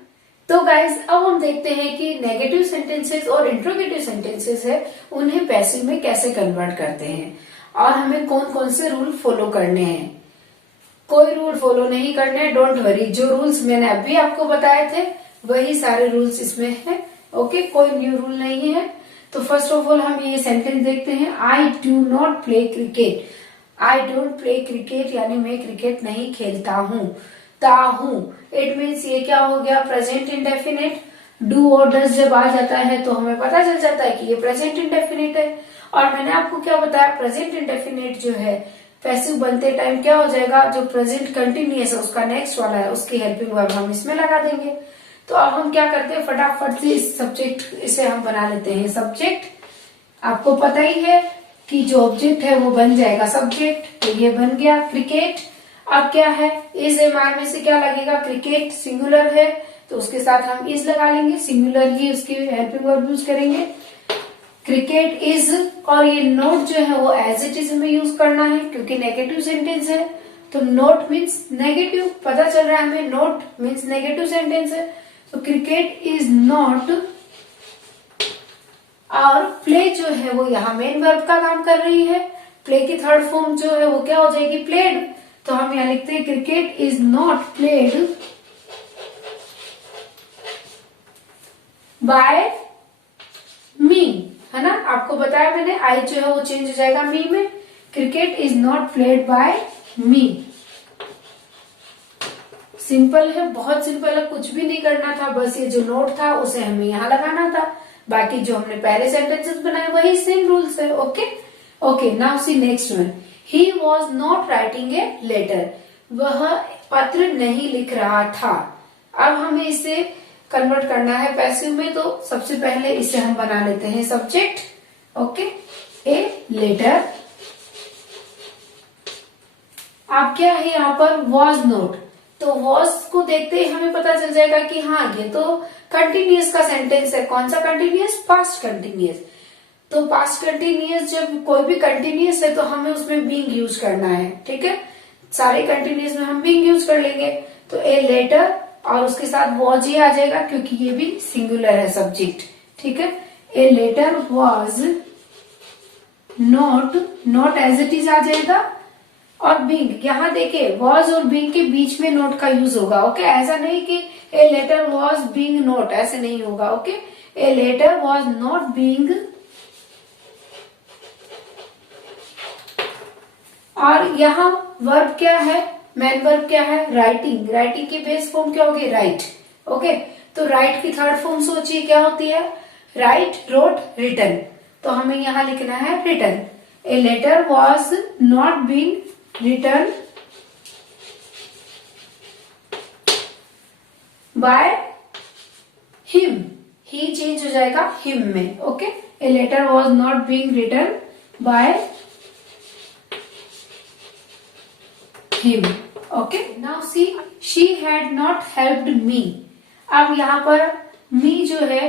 तो गाइज अब हम देखते हैं कि नेगेटिव सेंटेंसेस और इंट्रोगेटिव सेंटेंसेस है उन्हें पैसिव में कैसे कन्वर्ट करते हैं, और हमें कौन कौन से रूल फॉलो करने हैं। कोई रूल फॉलो नहीं करने हैं, डोंट वरी, जो रूल्स मैंने अभी आपको बताए थे वही सारे रूल्स इसमें है। ओके, कोई न्यू रूल नहीं है। तो फर्स्ट ऑफ ऑल हम ये सेंटेंस देखते हैं, I do not play cricket. I don't play cricket यानी मैं क्रिकेट नहीं खेलता हूँ। ताहू, इट मीन्स ये क्या हो गया, प्रेजेंट इंडेफिनिट। डू और डज जब आ जाता है तो हमें पता चल जाता है कि ये प्रेजेंट इंडेफिनिट है। और मैंने आपको क्या बताया, प्रेजेंट इंडेफिनिट जो है पैसिव बनते टाइम क्या हो जाएगा, जो प्रेजेंट कंटिन्यूअस है उसका नेक्स्ट वाला है उसकी हेल्पिंग वर्ब हम इसमें लगा देंगे। तो अब हम क्या करते हैं, फटाफट से इस सब्जेक्ट इसे हम बना लेते हैं सब्जेक्ट। आपको पता ही है कि जो ऑब्जेक्ट है वो बन जाएगा सब्जेक्ट, तो ये बन गया क्रिकेट। अब क्या है, इज एम आर में से क्या लगेगा, क्रिकेट सिंगुलर है तो उसके साथ हम इज लगा लेंगे, सिंगुलर ही उसकी हेल्पिंग वर्ब यूज करेंगे, क्रिकेट इज। और ये नोट जो है वो एज इट इज हमें यूज करना है क्योंकि नेगेटिव सेंटेंस है, तो नोट मीन्स नेगेटिव, पता चल रहा है हमें, नोट मीन्स नेगेटिव सेंटेंस है, तो क्रिकेट इज नॉट। और प्ले जो है वो यहाँ मेन वर्ब का काम कर रही है, प्ले की थर्ड फॉर्म जो है वो क्या हो जाएगी, प्लेड। तो हम यहाँ लिखते हैं cricket is not played by me, है ना। आपको बताया मैंने, आई जो है वो चेंज हो जाएगा मी में, cricket is not played by me. Simple है, बहुत सिंपल है, कुछ भी नहीं करना था, बस ये जो नोट था उसे हमें यहाँ लगाना था। बाकी जो हमने पहले सेंटेंसेस बनाए वही सेम रूल्स है। Okay okay, now see next one. He was not writing a letter, वह पत्र नहीं लिख रहा था। अब हमें इसे कन्वर्ट करना है पैसिव में, तो सबसे पहले इसे हम बना लेते हैं सब्जेक्ट। Okay, a letter. अब क्या है यहाँ पर, वॉज नोट, तो वॉज को देखते ही हमें पता चल जाएगा कि हाँ ये तो कंटिन्यूअस का सेंटेंस है। कौन सा कंटिन्यूअस, पास्ट कंटिन्यूअस। तो पास्ट कंटिन्यूअस, जब कोई भी कंटिन्यूअस है तो हमें उसमें बीइंग यूज करना है। ठीक है, सारे कंटिन्यूअस में हम बीइंग यूज कर लेंगे। तो ए लेटर और उसके साथ वॉज ही आ जाएगा, क्योंकि ये भी सिंगुलर है सब्जेक्ट। ठीक है, a letter was not, not as it is आ जाएगा, और बीइंग, यहाँ देखिए वॉज और बीइंग के बीच में नोट का यूज होगा। ओके, ऐसा नहीं कि a letter was being note, ऐसे नहीं होगा। Okay, a letter was not being, और यहाँ वर्ब क्या है, मेन वर्ब क्या है, राइटिंग। राइटिंग की बेस फॉर्म क्या होगी, राइट। ओके, तो राइट की थर्ड फॉर्म सोचिए क्या होती है, राइट, रोट, रिटन। तो हमें यहाँ लिखना है written. A letter was not being written by him, he change हो जाएगा हिम में। Okay, a letter was not being written by him. Okay, now see, she had not helped me. अब यहाँ पर मी जो है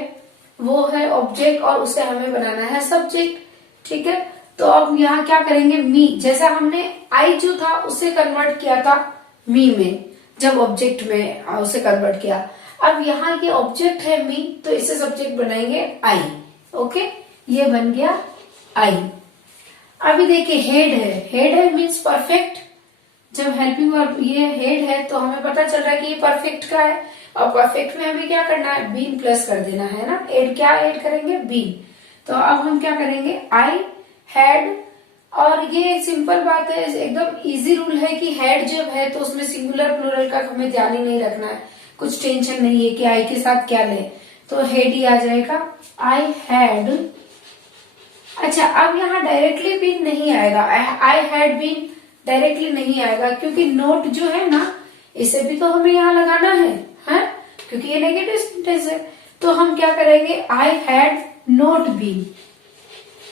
वो है ऑब्जेक्ट और उसे हमें बनाना है सब्जेक्ट। ठीक है, तो अब यहाँ क्या करेंगे, मी, जैसा हमने आई जो था उसे कन्वर्ट किया था मी में, जब ऑब्जेक्ट में उसे कन्वर्ट किया। अब यहाँ ये ऑब्जेक्ट है मी, तो इसे सब्जेक्ट बनाएंगे आई। ओके, ये बन गया आई। अभी देखिए हेड है, हेड है मीन्स परफेक्ट। जब हेल्पिंग वर्ब ये हेड है तो हमें पता चल रहा है कि ये परफेक्ट का है, और परफेक्ट में हमें क्या करना है, बीन प्लस कर देना है ना। एड क्या ऐड करेंगे, बीन। तो अब हम क्या करेंगे, आई हैड, और ये सिंपल बात है, एकदम इजी रूल है कि हेड जब है तो उसमें सिंगुलर प्लूरल का हमें ध्यान ही नहीं रखना है, कुछ टेंशन नहीं है कि आई के साथ क्या ले, तो हेड ही आ जाएगा, आई हैड। अच्छा, अब यहाँ डायरेक्टली बीन नहीं आएगा, आई हैड बीन डायरेक्टली नहीं आएगा, क्योंकि नोट जो है ना इसे भी तो हमें यहाँ लगाना है, क्योंकि ये नेगेटिव सेंटेंस है। तो हम क्या करेंगे, I had not been.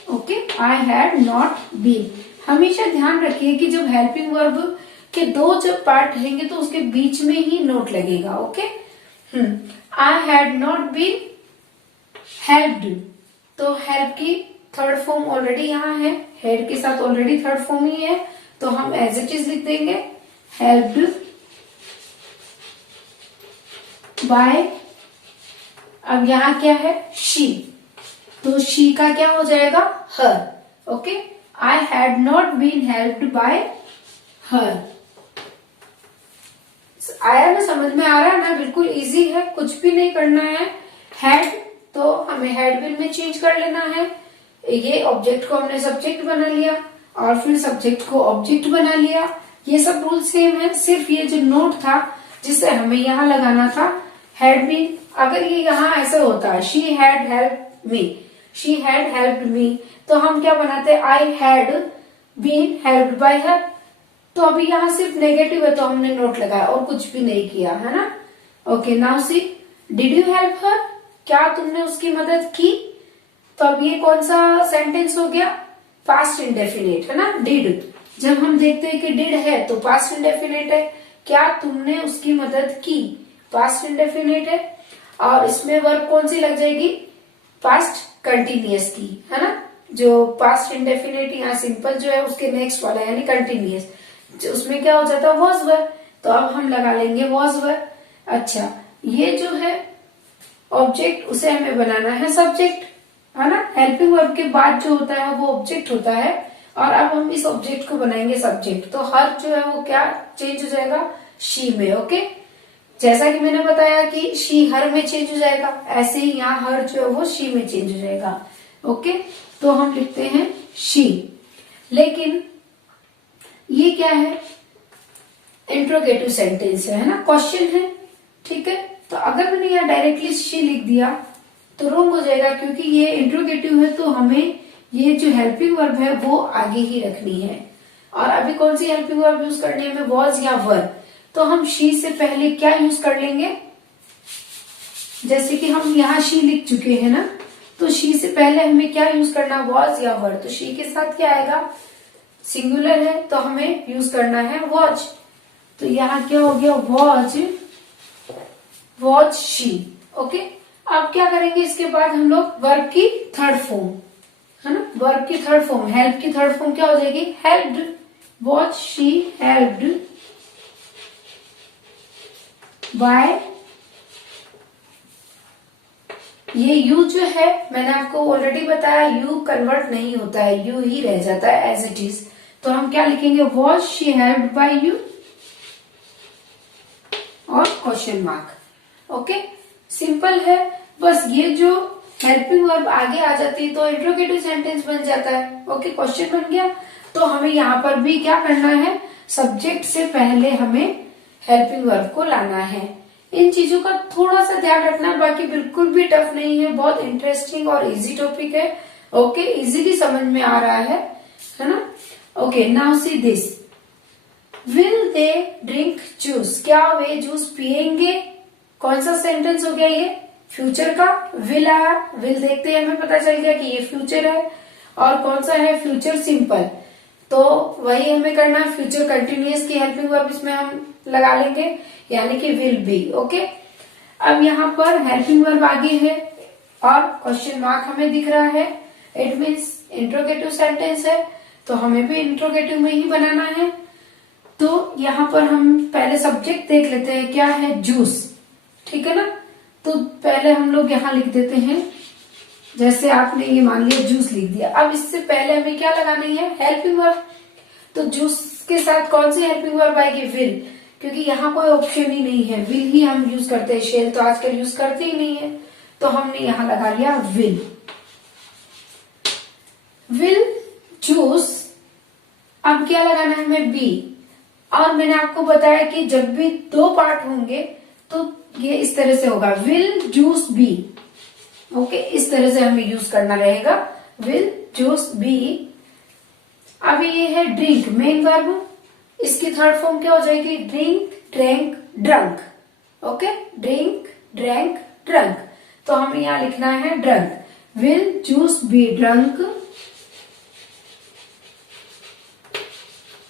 Okay, I had not been. हमेशा ध्यान रखिए कि जब हेल्पिंग वर्ब के दो जब पार्ट रहेंगे तो उसके बीच में ही नोट लगेगा। Okay, I had not been helped, तो हेल्प की थर्ड फॉर्म ऑलरेडी यहाँ है, हेड के साथ ऑलरेडी थर्ड फॉर्म ही है, तो हम एज इट इज लिख देंगे, हेल्प्ड बाय। अब यहाँ क्या है, शी, तो शी का क्या हो जाएगा, her. Okay, I had not been helped by her. आया ना, समझ में आ रहा है ना, बिल्कुल इजी है, कुछ भी नहीं करना है। हैड तो हमें हैड बिल में चेंज कर लेना है, ये ऑब्जेक्ट को हमने सब्जेक्ट बना लिया और फिर सब्जेक्ट को ऑब्जेक्ट बना लिया, ये सब रूल सेम है। सिर्फ ये जो नोट था जिसे हमें यहाँ लगाना था, हैड बीन, अगर ये यहाँ ऐसा होता, she had help me, she had helped me, तो हम क्या बनाते, I had been helped by her. तो अभी यहाँ सिर्फ नेगेटिव है तो हमने नोट लगाया और कुछ भी नहीं किया, है ना। Okay, now C, did you help her, क्या तुमने उसकी मदद की। तो अब ये कौन सा सेंटेंस हो गया, पास्ट इंडेफिनिट, है ना। डिड, जब हम देखते हैं कि डिड है तो पास्ट इंडेफिनिट है, क्या तुमने उसकी मदद की, पास्ट इंडेफिनिट है, और इसमें वर्ब कौन सी लग जाएगी, पास्ट कंटिन्यूअस की, है ना। जो पास्ट इंडेफिनिट यहाँ सिंपल जो है उसके नेक्स्ट वाला यानी कंटिन्यूअस, उसमें क्या हो जाता है, वॉज वर, तो अब हम लगा लेंगे वॉज वर। अच्छा, ये जो है ऑब्जेक्ट उसे हमें बनाना है सब्जेक्ट, है ना। हेल्पिंग वर्ब के बाद जो होता है वो ऑब्जेक्ट होता है, और अब हम इस ऑब्जेक्ट को बनाएंगे सब्जेक्ट। तो हर जो है वो क्या चेंज हो जाएगा, शी में। ओके, जैसा कि मैंने बताया कि शी हर में चेंज हो जाएगा, ऐसे ही यहाँ हर जो है वो शी में चेंज हो जाएगा। ओके, तो हम लिखते हैं शी। लेकिन ये क्या है, इंट्रोगेटिव सेंटेंस है ना, क्वेश्चन है, ठीक है। तो अगर मैंने यहाँ डायरेक्टली शी लिख दिया तो रॉन्ग हो जाएगा, क्योंकि ये इंट्रोगेटिव है तो हमें ये जो हेल्पिंग वर्ब है वो आगे ही रखनी है। और अभी कौन सी हेल्पिंग वर्ब यूज करनी है हमें, वॉज या वर। तो हम शी से पहले क्या यूज कर लेंगे, जैसे कि हम यहाँ शी लिख चुके हैं ना, तो शी से पहले हमें क्या यूज करना, वॉज या वर। तो शी के साथ क्या आएगा, सिंगुलर है तो हमें यूज करना है वॉज। तो यहाँ क्या हो गया, वॉज शी। ओके, अब क्या करेंगे, इसके बाद हम लोग वर्ब की थर्ड फॉर्म है ना, वर्ब की थर्ड फॉर्म, हेल्प की थर्ड फॉर्म क्या हो जाएगी, helped. Was she helped bye, ये यू जो है मैंने आपको ऑलरेडी बताया, यू कन्वर्ट नहीं होता है, यू ही रह जाता है एज इट इज। तो हम क्या लिखेंगे, was she helped bye you और क्वेश्चन मार्क। ओके, सिंपल है। बस ये जो हेल्पिंग वर्ब आगे आ जाती है तो इंट्रोगेटिव सेंटेंस बन जाता है। ओके, क्वेश्चन बन गया। तो हमें यहाँ पर भी क्या करना है, सब्जेक्ट से पहले हमें हेल्पिंग वर्ब को लाना है। इन चीजों का थोड़ा सा ध्यान रखना, बाकी बिल्कुल भी टफ नहीं है, बहुत इंटरेस्टिंग और इजी टॉपिक है। ओके, इजीली समझ में आ रहा है ना। Okay, now see this, will they drink juice, क्या वे जूस पिएंगे। कौन सा सेंटेंस हो गया ये, फ्यूचर का विल आया, विल देखते ही हमें पता चल गया कि ये फ्यूचर है। और कौन सा है, फ्यूचर सिंपल, तो वही हमें करना है। फ्यूचर कंटिन्यूअस की हेल्पिंग वर्ब इसमें हम लगा लेंगे, यानी कि विल बी। ओके, अब यहाँ पर हेल्पिंग वर्ब आगे है और क्वेश्चन मार्क हमें दिख रहा है, इट मीन्स इंट्रोगेटिव सेंटेंस है, तो हमें भी इंट्रोगेटिव में ही बनाना है। तो यहाँ पर हम पहले सब्जेक्ट देख लेते हैं, क्या है, जूस, ठीक है ना। तो पहले हम लोग यहाँ लिख देते हैं, जैसे आपने ये मान लिया जूस लिख दिया। अब इससे पहले हमें क्या लगानी है, हेल्पिंग वर्ब। तो जूस के साथ कौन सी हेल्पिंग वर्ब आएगी, विल, क्योंकि यहाँ कोई ऑप्शन ही नहीं है, विल ही हम यूज करते हैं, शेल तो आजकल यूज करते ही नहीं है, तो हमने यहाँ लगा लिया विल। विल जूस, अब क्या लगाना है हमें, बी। और मैंने आपको बताया कि जब भी दो पार्ट होंगे तो ये इस तरह से होगा, विल जूस बी। ओके, इस तरह से हमें यूज करना रहेगा, विल जूस बी। अब ये है ड्रिंक, मेन वर्ब, इसकी थर्ड फॉर्म क्या हो जाएगी, drink, drank, drunk. Okay, drink, drank, drunk, तो हमें यहाँ लिखना है drunk, will juice B drunk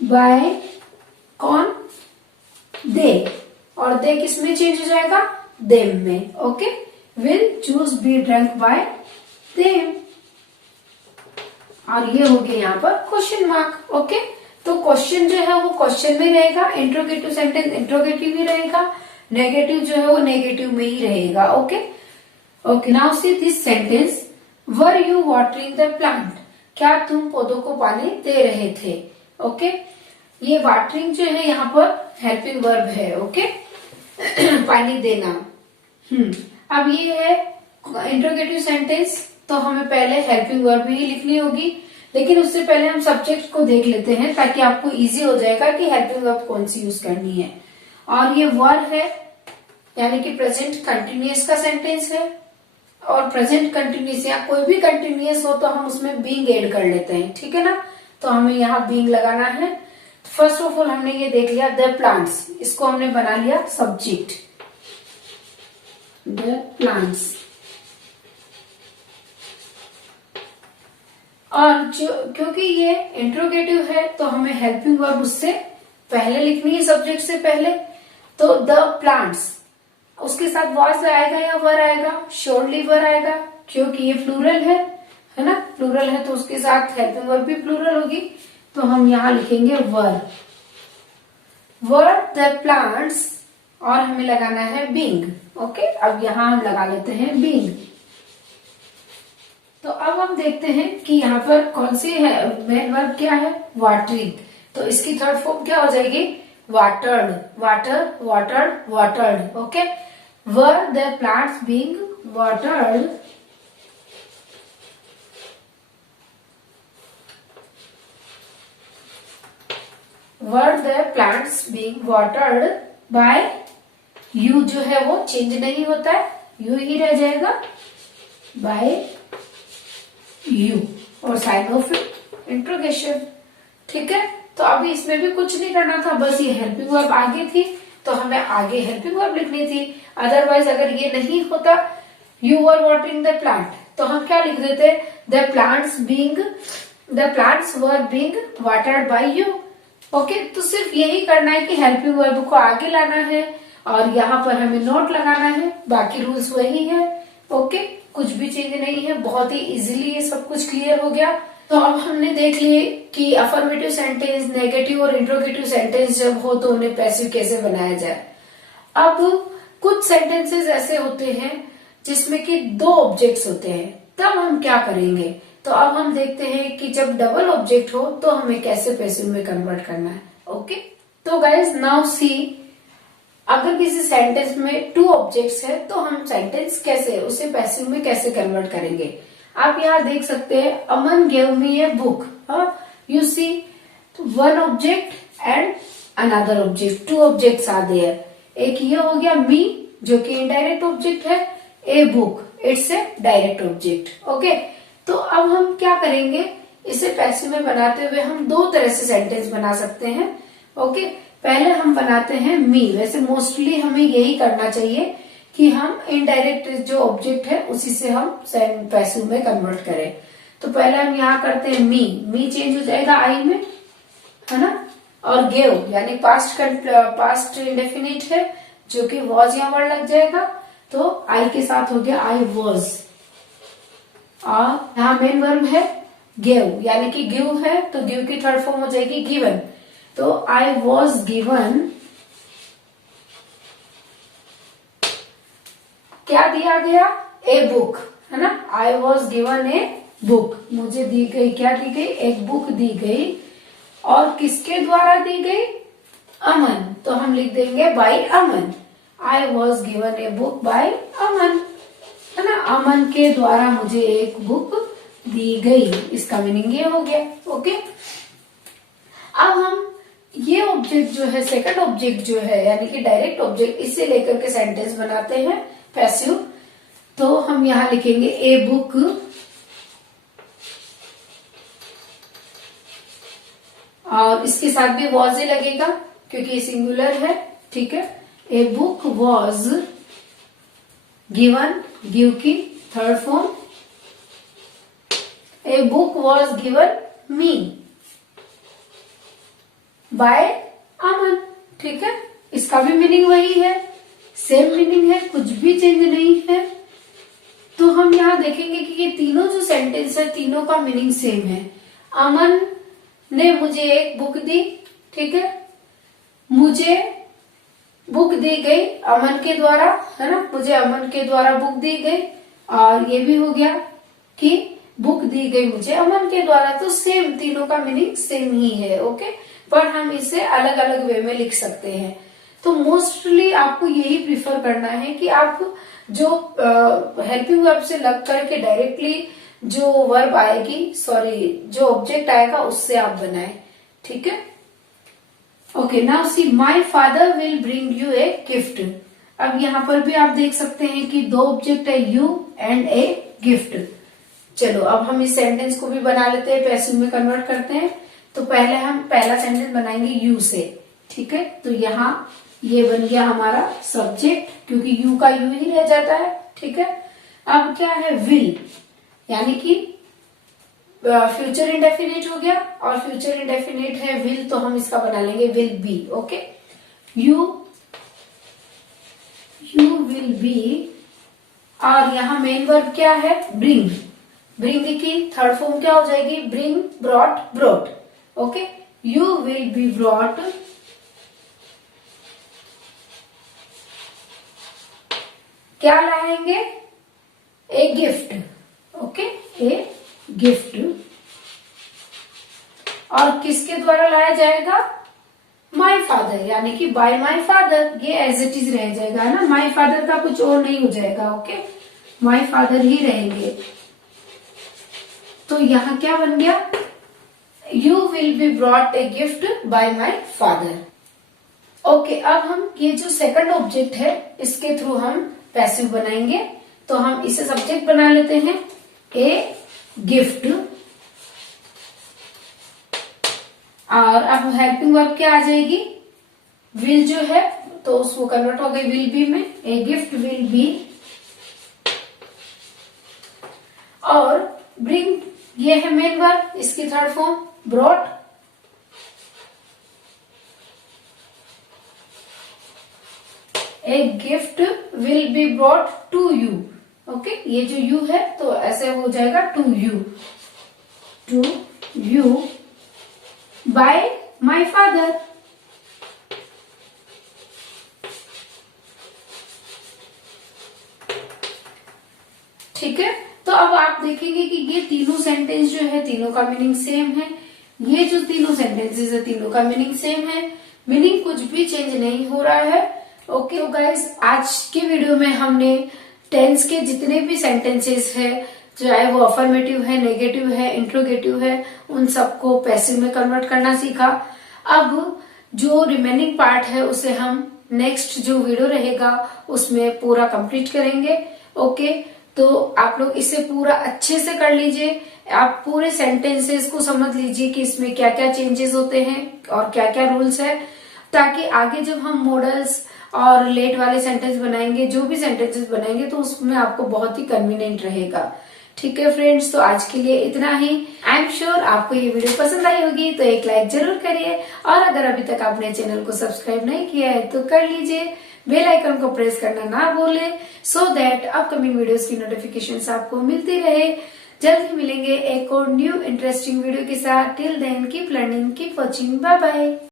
by, कौन, दे, और दे किस में चेंज हो जाएगा, देम में। Okay, will juice B drunk by them, और ये हो गया यहाँ पर क्वेश्चन मार्क। ओके, तो क्वेश्चन जो है वो क्वेश्चन में रहेगा, इंट्रोगेटिव सेंटेंस इंट्रोगेटिव ही रहेगा, नेगेटिव जो है वो नेगेटिव में ही रहेगा। Okay, okay, now see this sentence, were you watering the plant, क्या तुम पौधों को पानी दे रहे थे। ओके, ये वाटरिंग जो है यहाँ पर हेल्पिंग वर्ब है। ओके, पानी देना। अब ये है इंट्रोगेटिव सेंटेंस, तो हमें पहले हेल्पिंग वर्ब ही लिखनी होगी, लेकिन उससे पहले हम सब्जेक्ट को देख लेते हैं ताकि आपको इजी हो जाएगा कि हेल्पिंग वर्ब कौन सी यूज करनी है। और ये वर है, यानी कि प्रेजेंट कंटिन्यूअस का सेंटेंस है, और प्रेजेंट कंटिन्यूअस या कोई भी कंटिन्यूअस हो तो हम उसमें बीइंग ऐड कर लेते हैं, ठीक है ना। तो हमें यहाँ बीइंग लगाना है। फर्स्ट ऑफ ऑल हमने ये देख लिया द प्लांट्स, इसको हमने बना लिया सब्जेक्ट, द प्लांट्स। और जो क्योंकि ये इंट्रोगेटिव है तो हमें हेल्पिंग वर्ब उससे पहले लिखनी है, सब्जेक्ट से पहले। तो द प्लांट्स, उसके साथ वॉज आएगा या वर आएगा, श्योरली वर आएगा, क्योंकि ये प्लूरल है ना, प्लूरल है तो उसके साथ हेल्पिंग वर्ब भी प्लूरल होगी, तो हम यहाँ लिखेंगे वर, वर द प्लांट्स, और हमें लगाना है बीइंग। ओके, अब यहाँ हम लगा लेते हैं बीइंग। तो अब हम देखते हैं कि यहाँ पर कौन सी है मेन वर्ब, क्या है, वाटरिंग। तो इसकी थर्ड फॉर्म क्या हो जाएगी, watered, water, watered, watered. Okay, were the plants being watered were the plants being watered by you जो है वो चेंज नहीं होता है, यू ही रह जाएगा, बाय यू और साइन ऑफ इंट्रोगेशन। ठीक है, तो अभी इसमें भी कुछ नहीं करना था, बस ये हेल्पिंग वर्ब आगे थी तो हमें आगे हेल्पिंग वर्ब लिखनी थी। अदरवाइज अगर ये नहीं होता you were watering the plant तो हम क्या लिख देते, the plants were being watered by you. Okay, तो सिर्फ यही करना है कि हेल्पिंग वर्ब को आगे लाना है और यहाँ पर हमें नोट लगाना है, बाकी रूल्स वही है। ओके, कुछ भी चेंज नहीं है, बहुत ही इजीली ये सब कुछ क्लियर हो गया। तो अब हमने देख लिए कि अफर्मेटिव सेंटेंस, नेगेटिव और इंट्रोगेटिव सेंटेंस जब हो तो उन्हें पैसिव कैसे बनाया जाए। अब कुछ सेंटेंसेस ऐसे होते हैं जिसमें कि दो ऑब्जेक्ट्स होते हैं, तब हम क्या करेंगे। तो अब हम देखते हैं कि जब डबल ऑब्जेक्ट हो तो हमें कैसे पैसिव में कन्वर्ट करना है। ओके, तो गाइज नाउ सी, अगर किसी सेंटेंस में टू ऑब्जेक्ट्स है तो हम सेंटेंस कैसे उसे पैसिव में कैसे कन्वर्ट करेंगे। आप यहाँ देख सकते हैं, Aman gave me a book, you see one object and another object, two objects are there. एक ये हो गया मी जो कि इनडायरेक्ट ऑब्जेक्ट है, a book it's a direct object. Okay, तो अब हम क्या करेंगे, इसे पैसिव में बनाते हुए हम दो तरह से सेंटेंस बना सकते हैं। ओके, पहले हम बनाते हैं मी, वैसे मोस्टली हमें यही करना चाहिए कि हम इनडायरेक्ट जो ऑब्जेक्ट है उसी से हम पैसिव में कन्वर्ट करें। तो पहले हम यहाँ करते हैं मी चेंज हो जाएगा आई में, है ना, और गेव यानी पास्ट इंडेफिनिट है जो कि वॉज यहाँ वर्ड लग जाएगा, तो आई के साथ हो गया आई वॉज। और यहाँ मेन वर्ब है गेव यानी कि गिव है तो गिव की थर्ड फॉर्म हो जाएगी गिवन, तो आई वॉज गिवन, क्या दिया गया, ए बुक, है ना, आई वॉज गिवन ए बुक, मुझे दी गई, क्या दी गई, एक बुक दी गई, और किसके द्वारा दी गई, अमन, तो हम लिख देंगे by Aman, I was given a book by Aman, है ना, अमन के द्वारा मुझे एक बुक दी गई, इसका मीनिंग ये हो गया। ओके, अब हम ये ऑब्जेक्ट जो है, सेकंड ऑब्जेक्ट जो है यानी कि डायरेक्ट ऑब्जेक्ट, इसे लेकर के सेंटेंस बनाते हैं पैसिव। तो हम यहां लिखेंगे ए बुक और इसके साथ भी वॉज ही लगेगा क्योंकि सिंगुलर है। ठीक है, a book was given, give की third form, a book was given me by Aman. ठीक है, इसका भी मीनिंग वही है, सेम मीनिंग है, कुछ भी चेंज नहीं है। तो हम यहाँ देखेंगे कि ये तीनों जो सेंटेंस है तीनों का मीनिंग सेम है। अमन ने मुझे एक बुक दी, ठीक है, मुझे बुक दी गई अमन के द्वारा, है ना, मुझे अमन के द्वारा बुक दी गई, और ये भी हो गया कि बुक दी गई मुझे अमन के द्वारा, तो सेम, तीनों का मीनिंग सेम ही है। ओके, पर हम इसे अलग अलग वे में लिख सकते हैं। तो मोस्टली आपको यही प्रिफर करना है कि आप जो हेल्पिंग वर्ब से लग करके डायरेक्टली जो वर्ब आएगी, सॉरी जो ऑब्जेक्ट आएगा उससे आप बनाएं। ठीक है, okay, now see my father will bring U a gift. अब यहाँ पर भी आप देख सकते हैं कि दो ऑब्जेक्ट है, यू एंड ए गिफ्ट। चलो अब हम इस सेंटेंस को भी बना लेते हैं, पैसिव में कन्वर्ट करते हैं। तो पहले हम पहला सेंटेंस बनाएंगे यू से। ठीक है, तो यहाँ ये बन गया हमारा सब्जेक्ट क्योंकि यू का यू ही रह जाता है। ठीक है, अब क्या है, विल यानी कि फ्यूचर इंडेफिनिट हो गया, और फ्यूचर इंडेफिनिट है विल, तो हम इसका बना लेंगे will be. Okay, you will be, और यहाँ मेन वर्ब क्या है, ब्रिंग, ब्रिंग की थर्ड फॉर्म क्या हो जाएगी, bring, brought, brought. Okay, you will be brought क्या लाएंगे, a gift. Okay, a gift, और किसके द्वारा लाया जाएगा, माय फादर यानी कि बाय माय फादर, ये एज इट इज रह जाएगा, है ना, माय फादर का कुछ और नहीं हो जाएगा। ओके, माय फादर ही रहेंगे। तो यहाँ क्या बन गया, you will will be brought a gift bye my father. Okay, अब हम ये जो सेकंड ऑब्जेक्ट है इसके थ्रू हम पैसिव बनाएंगे। तो हम इसे सब्जेक्ट बना लेते हैं, ए गिफ्ट। और अब हेल्पिंग वर्ब क्या आ जाएगी, विल जो है तो उसको कन्वर्ट हो गई विल बी में, ए गिफ्ट विल बी। और ब्रिंग ये है मेन वर्ब, इसकी third form brought. A gift will be brought to you. Okay, ये जो यू है तो ऐसे हो जाएगा to you by my father. ठीक है, तो अब आप देखेंगे कि ये तीनों सेंटेंस जो है तीनों का मीनिंग सेम है। ये जो तीनों सेंटेंसेस है तीनों का मीनिंग सेम है, मीनिंग कुछ भी चेंज नहीं हो रहा है। ओके, तो गाइस आज के वीडियो में हमने टेंस के जितने भी सेंटेंसेस है, चाहे वो अफर्मेटिव है, नेगेटिव है, इंट्रोगेटिव है, उन सबको पैसिव में कन्वर्ट करना सीखा। अब जो रिमेनिंग पार्ट है उसे हम नेक्स्ट जो वीडियो रहेगा उसमें पूरा कंप्लीट करेंगे। ओके, तो आप लोग इसे पूरा अच्छे से कर लीजिए, आप पूरे सेंटेंसेस को समझ लीजिए कि इसमें क्या क्या चेंजेस होते हैं और क्या क्या रूल्स है, ताकि आगे जब हम मॉडल्स और लेट वाले सेंटेंस बनाएंगे, जो भी सेंटेंसेस बनाएंगे, तो उसमें आपको बहुत ही कन्वीनियंट रहेगा। ठीक है फ्रेंड्स, तो आज के लिए इतना ही। आई एम श्योर आपको ये वीडियो पसंद आई होगी, तो एक लाइक जरूर करिए, और अगर अभी तक आपने चैनल को सब्सक्राइब नहीं किया है तो कर लीजिए, बेल आइकन को प्रेस करना ना भूलें, सो दैट अपकमिंग वीडियोस की नोटिफिकेशंस आपको मिलती रहे। जल्द ही मिलेंगे एक और न्यू इंटरेस्टिंग वीडियो के साथ। Till then keep learning, keep watching, bye bye.